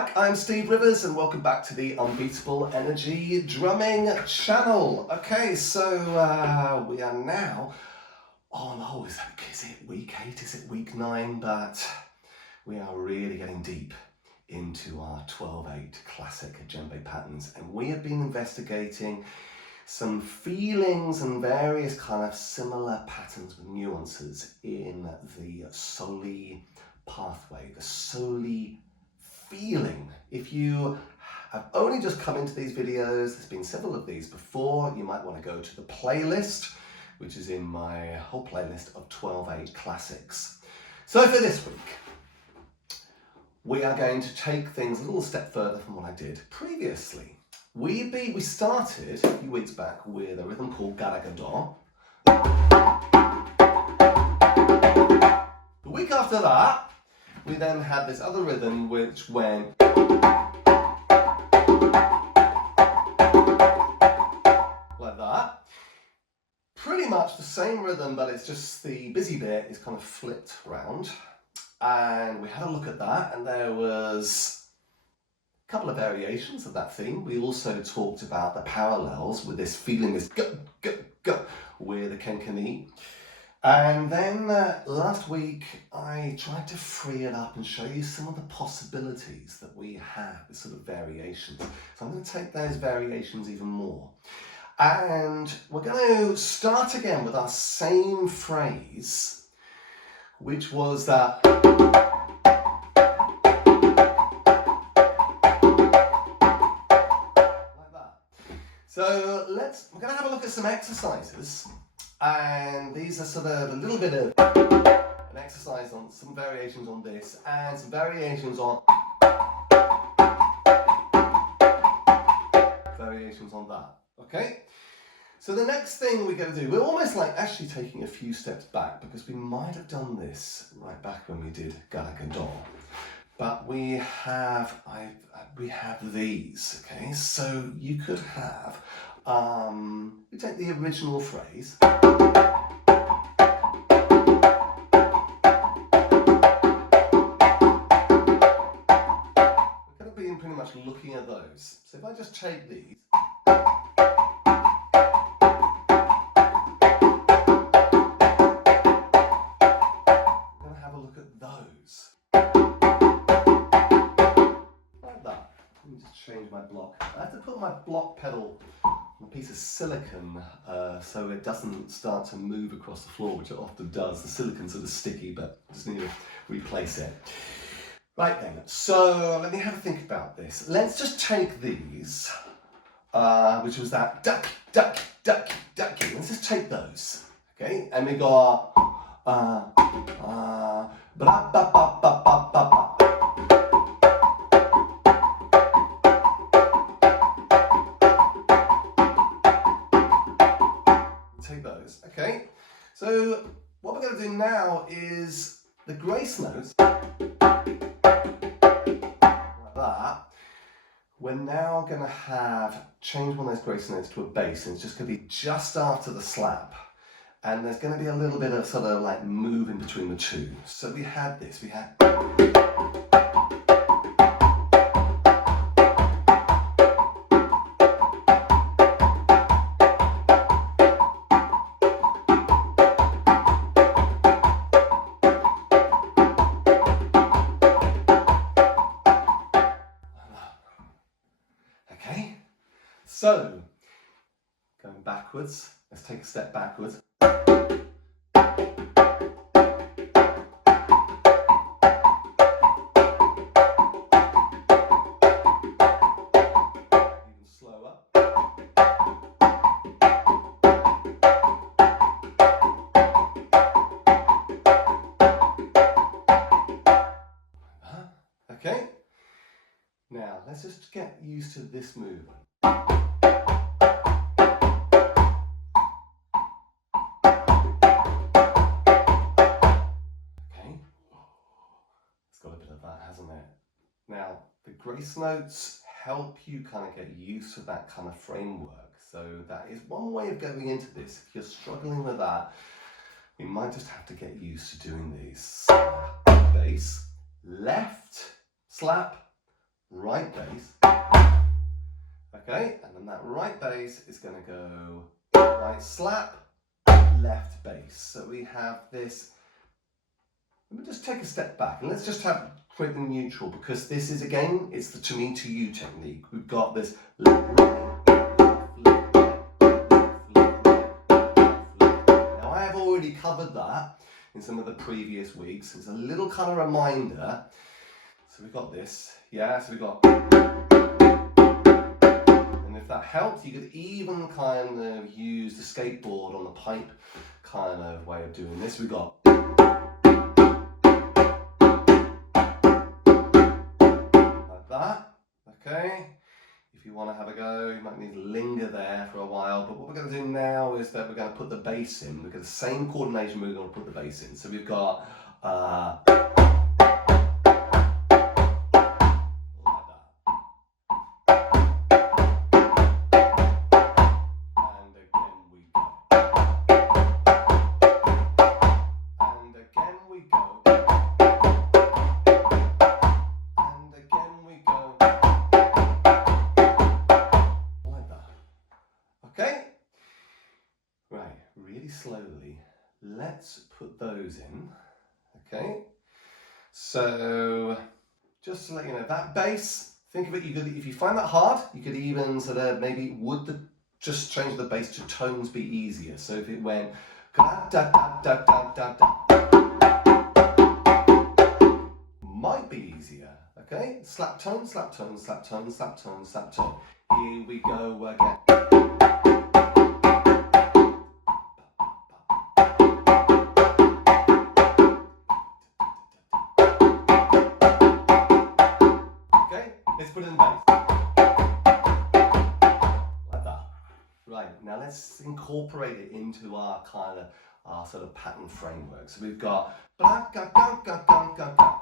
back, I'm Steve Rivers and welcome back to the Unbeatable Energy drumming channel. Okay, so we are now on, is it week 8, is it week 9? But we are really getting deep into our 12/8 classic djembe patterns, and we have been investigating some feelings and various kind of similar patterns with nuances in the Soli pathway, the Soli feeling. If you have only just come into these videos, there's been several of these before, you might want to go to the playlist, which is in my whole playlist of 12/8 classics. So for this week, we are going to take things a little step further from what I did previously. We started a few weeks back with a rhythm called Garagadon. The week after that, we then had this other rhythm which went like that. Pretty much the same rhythm, but it's just the busy bit is kind of flipped round. And we had a look at that, and there was a couple of variations of that theme. We also talked about the parallels with this feeling, this go, go, go, with the kenkani. And then last week, I tried to free it up and show you some of the possibilities that we have, this sort of variations. So I'm going to take those variations even more. And we're going to start again with our same phrase, which was that. Like that. So we're going to have a look at some exercises. And these are sort of a little bit of an exercise on some variations on this and some variations on that. Okay? So the next thing we're going to do, we're almost like actually taking a few steps back, because we might have done this right back when we did Garagadon. But we have these, okay? So you could have we take the original phrase. We're going to be pretty much looking at those. So if I just take these. We're going to have a look at those. Like that. Let me just change my block. I have to put my block pedal a piece of silicone so it doesn't start to move across the floor, which it often does. The silicone's sort of sticky, but I just need to replace it. Right then, so let me have a think about this. Let's just take these, which was that duck, duck, duck, ducky. Let's just take those, okay? And we go ba ba ba ba ba ba ba. Take those, okay? So what we're going to do now is the grace notes, like that. We're now going to change one of those grace notes to a bass, and it's just going to be just after the slap. And there's going to be a little bit of sort of like move in between the two. So we had this, we had. Okay, so going backwards, let's take a step backwards. Even slower. Okay. Now, let's just get used to this movement. Okay. It's got a bit of that, hasn't it? Now, the grace notes help you kind of get used to that kind of framework. So that is one way of going into this. If you're struggling with that, you might just have to get used to doing these. Bass, left, slap, right bass. Okay, and then that right bass is going to go right slap, left bass. So we have this. Let me just take a step back and let's just have create the neutral, because this is, again, it's the to me to you technique. We've got this left, right, left, left, left. Now I have already covered that in some of the previous weeks. It's a little kind of reminder. So we've got this, yeah, so we've got, and if that helps, you could even kind of use the skateboard on the pipe kind of way of doing this. We've got like that, okay? If you want to have a go, you might need to linger there for a while, but what we're going to do now is that we're going to put the bass in. We've got the same coordination, we're going to put the bass in. So we've got slowly, let's put those in, okay? So, just to let you know, that bass, think of it, you could, if you find that hard, you could even sort of maybe, just change the bass to tones be easier. So if it went, da, da, da, da, da, da, da, might be easier, okay? Slap tone, slap tone, slap tone, slap tone, slap tone. Here we go again. Let's put it in bass. Like that. Right, now let's incorporate it into our kind of, our sort of pattern framework. So we've got blah, ga, ga, ga, ga, ga, ga.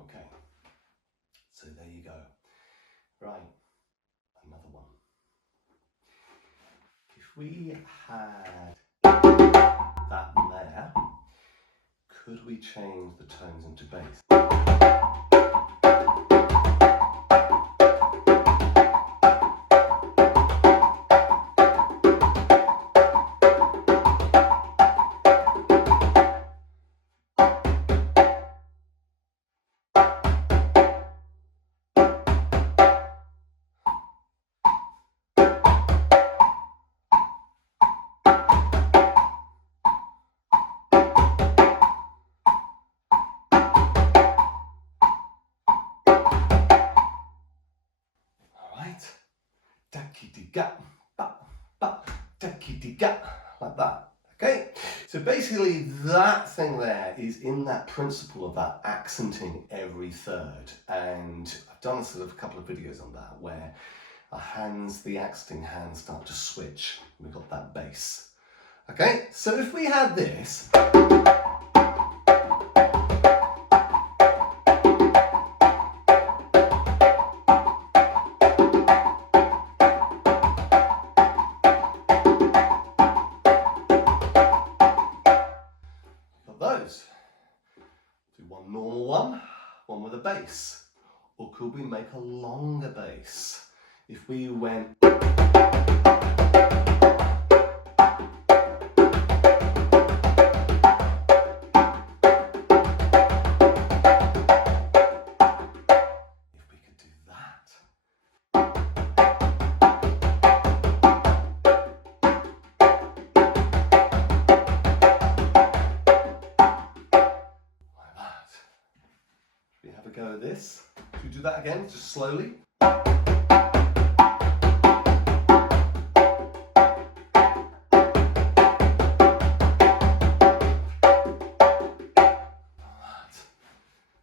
Okay, so there you go. Right, another one. If we had that there, could we change the tones into bass? Like that. Okay, so basically that thing there is in that principle of that accenting every third, and I've done sort of a couple of videos on that where our hands, the accenting hands, start to switch. We've got that bass. Okay, so if we had this, those. Do one normal one with a bass. Or could we make a longer bass? If we went, if we could do that. Like that. Should we have a go at this? Should we do do that again, just slowly.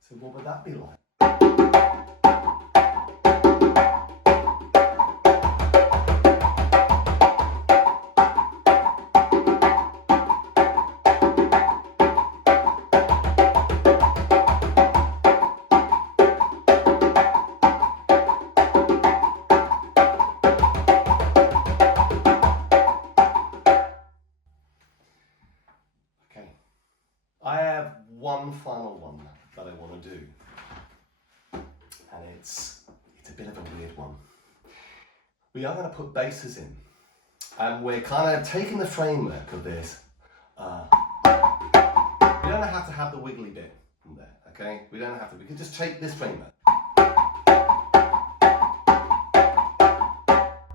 So what would that be like? Okay, I have one final one that I want to do. And it's a bit of a weird one. We are going to put basses in, and we're kind of taking the framework of this. We don't have to have the wiggly bit from there, okay? We don't have to. We can just take this framework.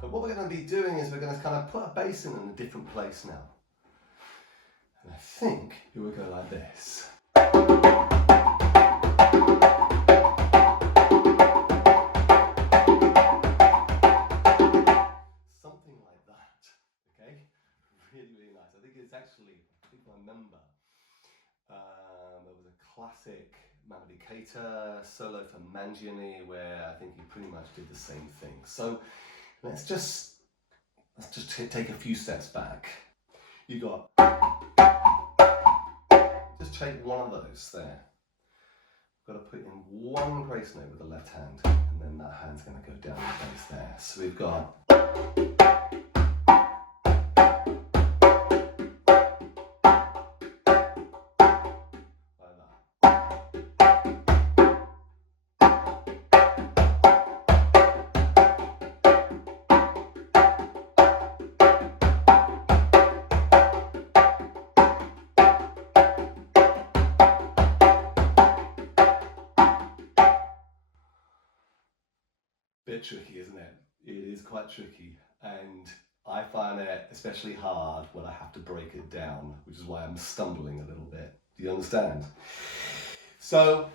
But what we're going to be doing is we're going to kind of put a bass in a different place now. And I think it will go like this. Actually, I think I remember there was a classic Mandocator solo for Mangione where I think he pretty much did the same thing. So let's just take a few steps back. You got, just take one of those there. Got to put in one grace note with the left hand, and then that hand's going to go down the bass there. So we've got. Bit tricky, isn't it? It is quite tricky, and I find it especially hard when I have to break it down, which is why I'm stumbling a little bit. Do you understand? So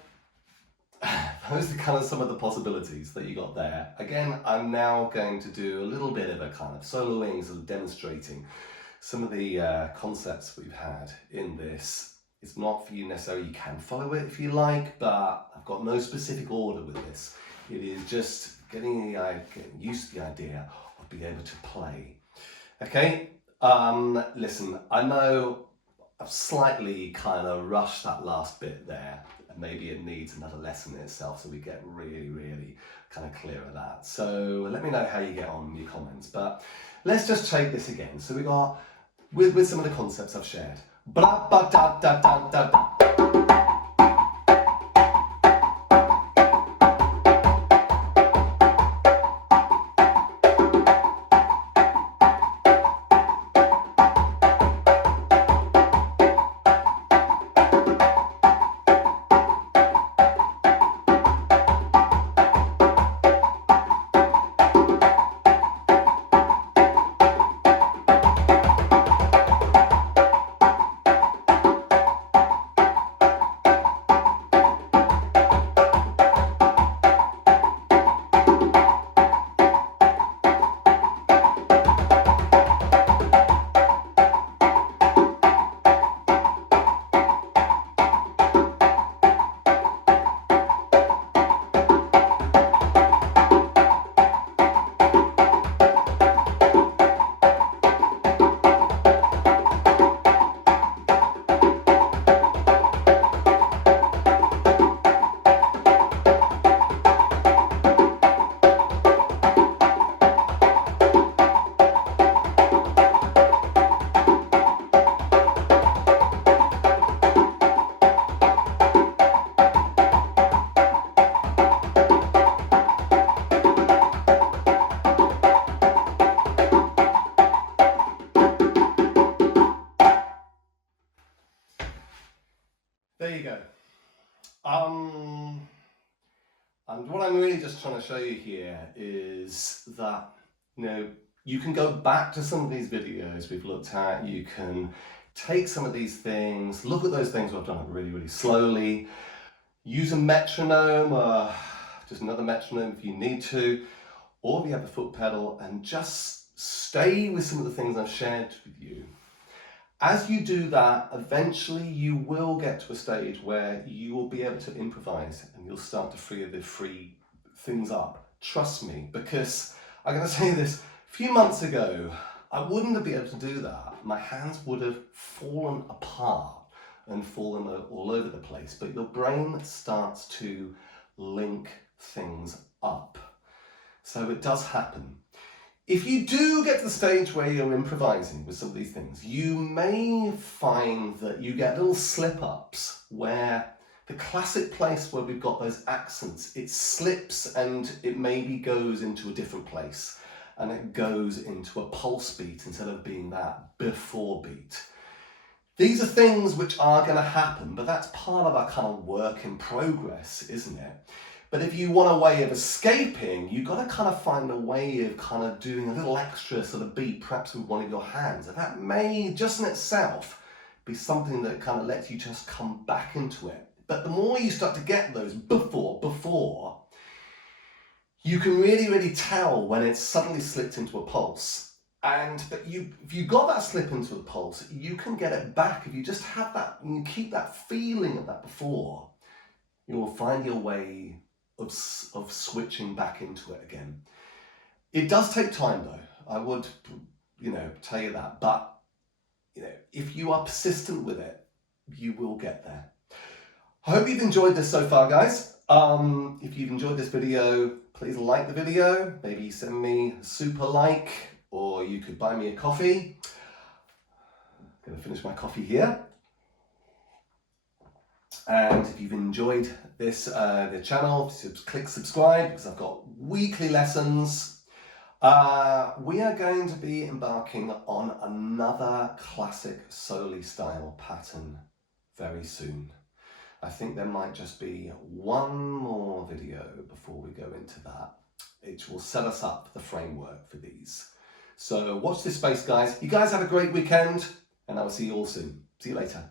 those are kind of some of the possibilities that you got there. Again, I'm now going to do a little bit of a kind of soloing, sort of demonstrating some of the concepts we've had in this. It's not for you necessarily, you can follow it if you like, but I've got no specific order with this. It is just getting used to the idea of being able to play. Okay, listen, I know I've slightly kind of rushed that last bit there, and maybe it needs another lesson in itself so we get really, really kind of clear of that. So let me know how you get on in your comments, but let's just take this again. So we got, with some of the concepts I've shared, blah, ba, da, da, da, da, da. There you go. And what I'm really just trying to show you here is that, you can go back to some of these videos we've looked at, you can take some of these things, look at those things where I've done it really, really slowly, use a metronome just another metronome if you need to, or if you have a foot pedal, and just stay with some of the things I've shared with you. As you do that, eventually you will get to a stage where you will be able to improvise and you'll start to free things up. Trust me, because I'm going to say this, a few months ago, I wouldn't have been able to do that. My hands would have fallen apart and fallen all over the place, but your brain starts to link things up. So it does happen. If you do get to the stage where you're improvising with some of these things, you may find that you get little slip-ups where the classic place where we've got those accents, it slips and it maybe goes into a different place and it goes into a pulse beat instead of being that before beat. These are things which are going to happen, but that's part of our kind of work in progress, isn't it? But if you want a way of escaping, you've got to kind of find a way of kind of doing a little extra sort of beat, perhaps with one of your hands. And that may, just in itself, be something that kind of lets you just come back into it. But the more you start to get those before, you can really tell when it's suddenly slipped into a pulse. But if you got that slip into a pulse, you can get it back. If you just have that, and you keep that feeling of that before, you will find your way of switching back into it again. It does take time though, I would, tell you that, but if you are persistent with it, you will get there. I hope you've enjoyed this so far, guys. If you've enjoyed this video, please like the video, maybe send me a super like, or you could buy me a coffee. I'm gonna finish my coffee here. And if you've enjoyed this the channel, click subscribe, because I've got weekly lessons. We are going to be embarking on another classic Soli style pattern very soon. I think there might just be one more video before we go into that. It will set us up the framework for these. So watch this space, guys. You guys have a great weekend, and I will see you all soon. See you later.